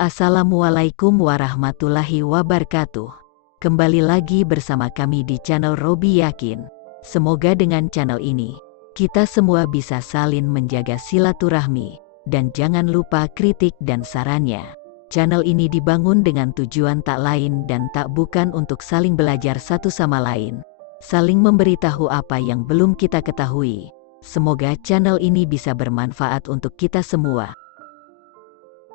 Assalamualaikum warahmatullahi wabarakatuh. Kembali lagi bersama kami di channel Robi Yakin. Semoga dengan channel ini, kita semua bisa saling menjaga silaturahmi. Dan jangan lupa kritik dan sarannya. Channel ini dibangun dengan tujuan tak lain dan tak bukan untuk saling belajar satu sama lain. Saling memberitahu apa yang belum kita ketahui. Semoga channel ini bisa bermanfaat untuk kita semua.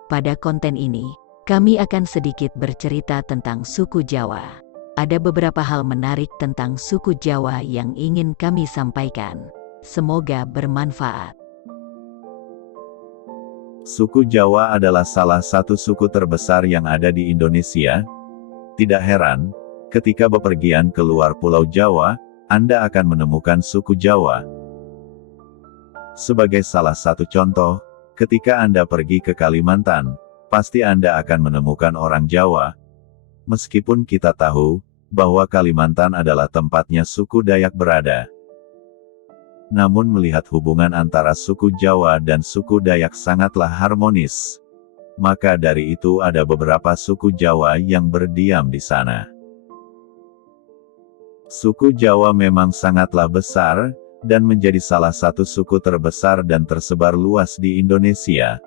Pada konten ini, kami akan sedikit bercerita tentang suku Jawa. Ada beberapa hal menarik tentang suku Jawa yang ingin kami sampaikan. Semoga bermanfaat. Suku Jawa adalah salah satu suku terbesar yang ada di Indonesia. Tidak heran, ketika bepergian ke luar Pulau Jawa, Anda akan menemukan suku Jawa. Sebagai salah satu contoh, ketika Anda pergi ke Kalimantan, pasti Anda akan menemukan orang Jawa. Meskipun kita tahu bahwa Kalimantan adalah tempatnya suku Dayak berada. Namun melihat hubungan antara suku Jawa dan suku Dayak sangatlah harmonis. Maka dari itu ada beberapa suku Jawa yang berdiam di sana. Suku Jawa memang sangatlah besar, dan menjadi salah satu suku terbesar dan tersebar luas di Indonesia.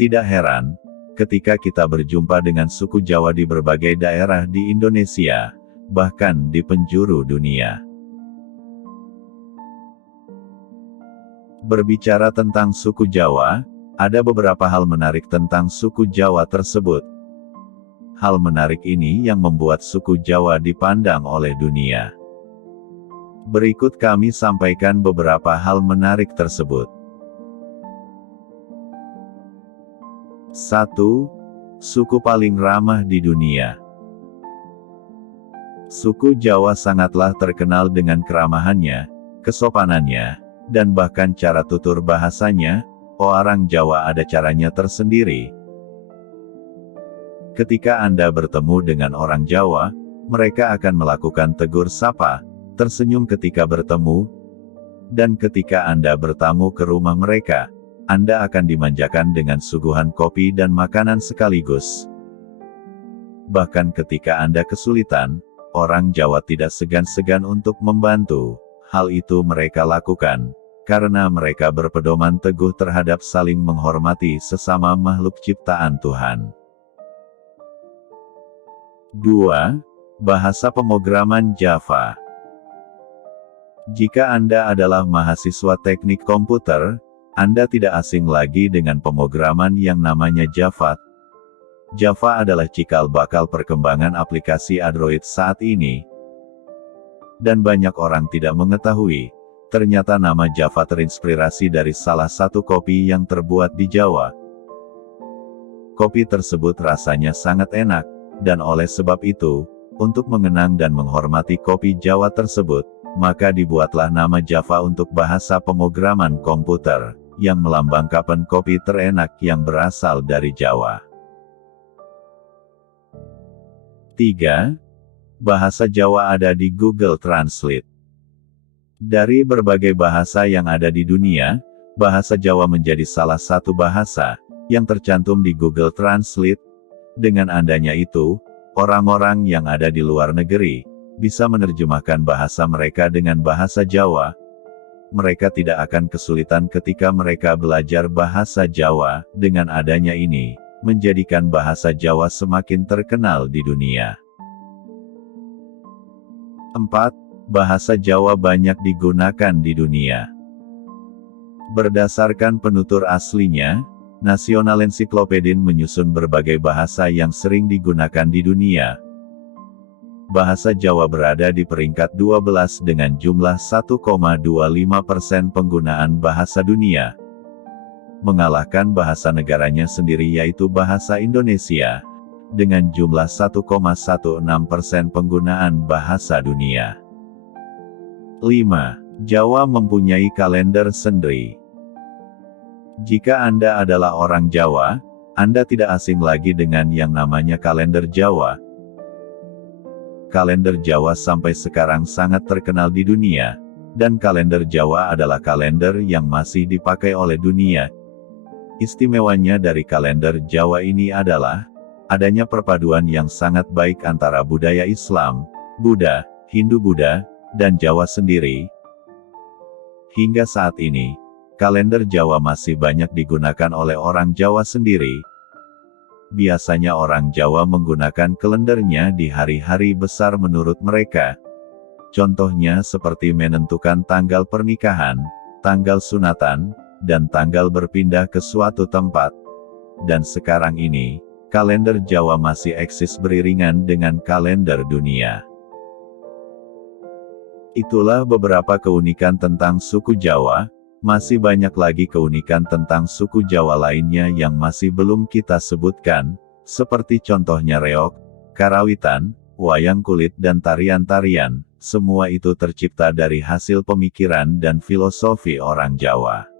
Tidak heran, ketika kita berjumpa dengan suku Jawa di berbagai daerah di Indonesia, bahkan di penjuru dunia. Berbicara tentang suku Jawa, ada beberapa hal menarik tentang suku Jawa tersebut. Hal menarik ini yang membuat suku Jawa dipandang oleh dunia. Berikut kami sampaikan beberapa hal menarik tersebut. 1. Suku paling ramah di dunia. Suku Jawa sangatlah terkenal dengan keramahannya, kesopanannya, dan bahkan cara tutur bahasanya. Orang Jawa ada caranya tersendiri. Ketika Anda bertemu dengan orang Jawa, mereka akan melakukan tegur sapa, tersenyum ketika bertemu, dan ketika Anda bertamu ke rumah mereka, Anda akan dimanjakan dengan suguhan kopi dan makanan sekaligus. Bahkan ketika Anda kesulitan, orang Jawa tidak segan-segan untuk membantu. Hal itu mereka lakukan, karena mereka berpedoman teguh terhadap saling menghormati sesama makhluk ciptaan Tuhan. 2. Bahasa pemrograman Java. Jika Anda adalah mahasiswa teknik komputer, Anda tidak asing lagi dengan pemrograman yang namanya Java. Java adalah cikal bakal perkembangan aplikasi Android saat ini. Dan banyak orang tidak mengetahui, ternyata nama Java terinspirasi dari salah satu kopi yang terbuat di Jawa. Kopi tersebut rasanya sangat enak, dan oleh sebab itu, untuk mengenang dan menghormati kopi Jawa tersebut, maka dibuatlah nama Java untuk bahasa pemrograman komputer, yang melambangkan kopi terenak yang berasal dari Jawa. 3. Bahasa Jawa ada di Google Translate. Dari berbagai bahasa yang ada di dunia, bahasa Jawa menjadi salah satu bahasa yang tercantum di Google Translate. Dengan adanya itu, orang-orang yang ada di luar negeri bisa menerjemahkan bahasa mereka dengan bahasa Jawa. Mereka tidak akan kesulitan ketika mereka belajar bahasa Jawa. Dengan adanya ini, menjadikan bahasa Jawa semakin terkenal di dunia. 4. Bahasa Jawa banyak digunakan di dunia. Berdasarkan penutur aslinya, National Encyclopedia menyusun berbagai bahasa yang sering digunakan di dunia. Bahasa Jawa berada di peringkat 12 dengan jumlah 1,25% penggunaan bahasa dunia. Mengalahkan bahasa negaranya sendiri yaitu bahasa Indonesia, dengan jumlah 1,16% penggunaan bahasa dunia. 5. Jawa mempunyai kalender sendiri. Jika Anda adalah orang Jawa, Anda tidak asing lagi dengan yang namanya kalender Jawa. Kalender Jawa sampai sekarang sangat terkenal di dunia, dan kalender Jawa adalah kalender yang masih dipakai oleh dunia. Istimewanya dari kalender Jawa ini adalah adanya perpaduan yang sangat baik antara budaya Islam, Buddha, Hindu-Buddha, dan Jawa sendiri. Hingga saat ini, kalender Jawa masih banyak digunakan oleh orang Jawa sendiri. Biasanya orang Jawa menggunakan kalendernya di hari-hari besar menurut mereka. Contohnya seperti menentukan tanggal pernikahan, tanggal sunatan, dan tanggal berpindah ke suatu tempat. Dan sekarang ini, kalender Jawa masih eksis beriringan dengan kalender dunia. Itulah beberapa keunikan tentang suku Jawa. Masih banyak lagi keunikan tentang suku Jawa lainnya yang masih belum kita sebutkan, seperti contohnya reog, karawitan, wayang kulit dan tarian-tarian. Semua itu tercipta dari hasil pemikiran dan filosofi orang Jawa.